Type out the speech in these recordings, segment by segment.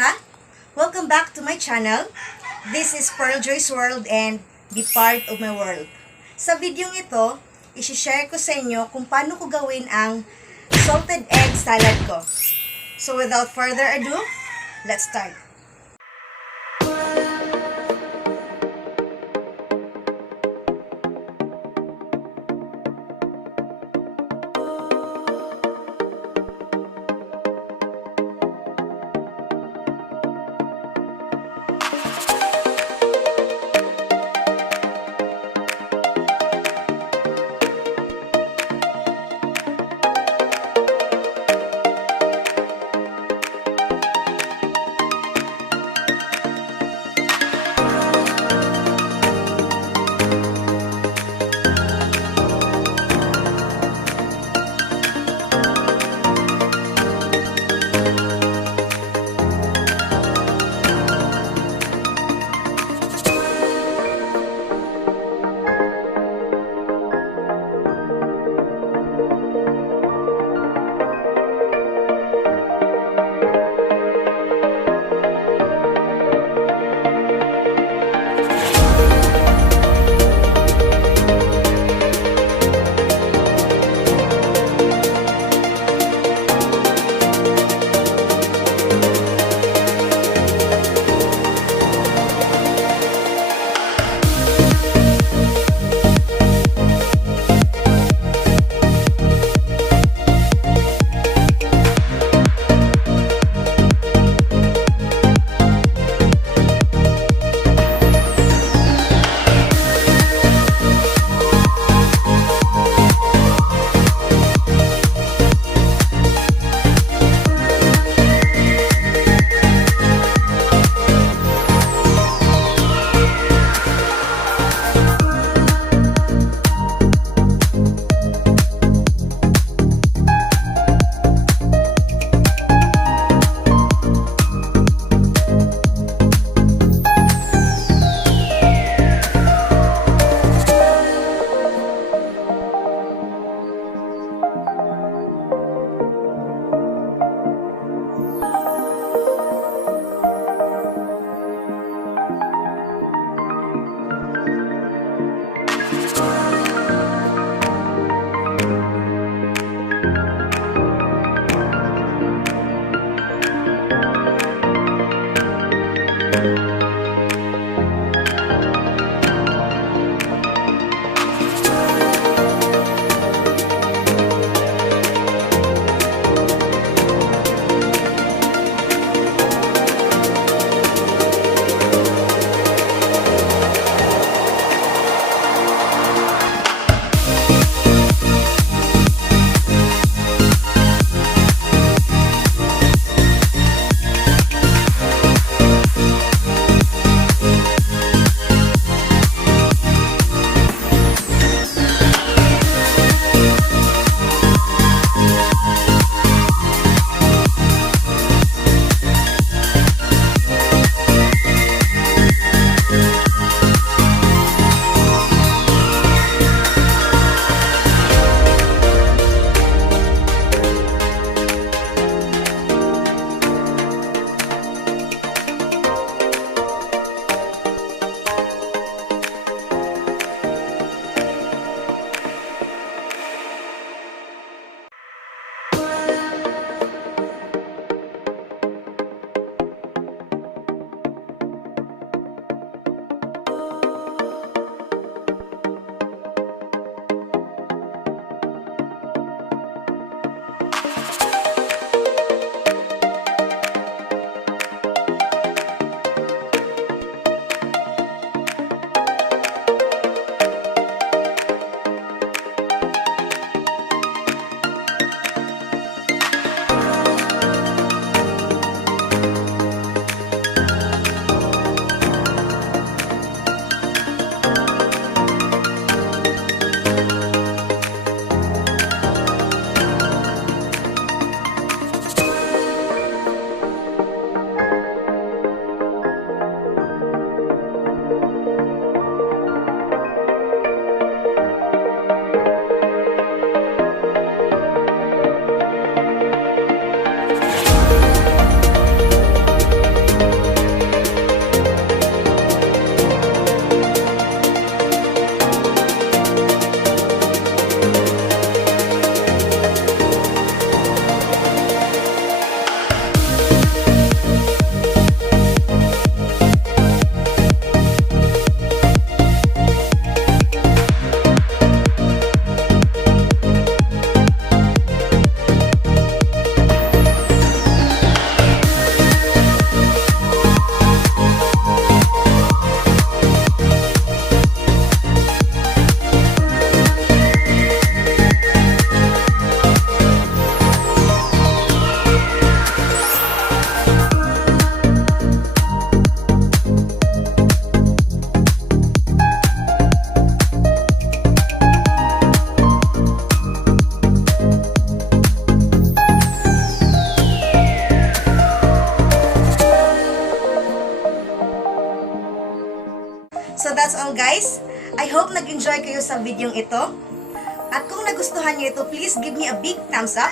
Kamusta? Welcome back to my channel. This is Pearl Joy's World and be part of my world. Sa videong ito, isi-share ko sa inyo kung paano ko gawin ang salted egg salad ko. So without further ado, let's start. that's all guys. I hope nag-enjoy kayo sa video ito. At kung nagustuhan niyo ito, please give me a big thumbs up.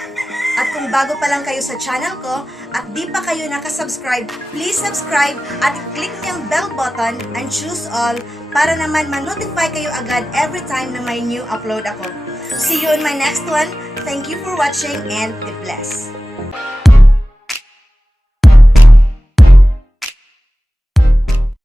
At kung bago pa lang kayo sa channel ko at di pa kayo nakasubscribe, please subscribe at i-click niyo ang bell button and choose all para naman ma-notify kayo agad every time na may new upload ako. See you in my next one. Thank you for watching and be blessed.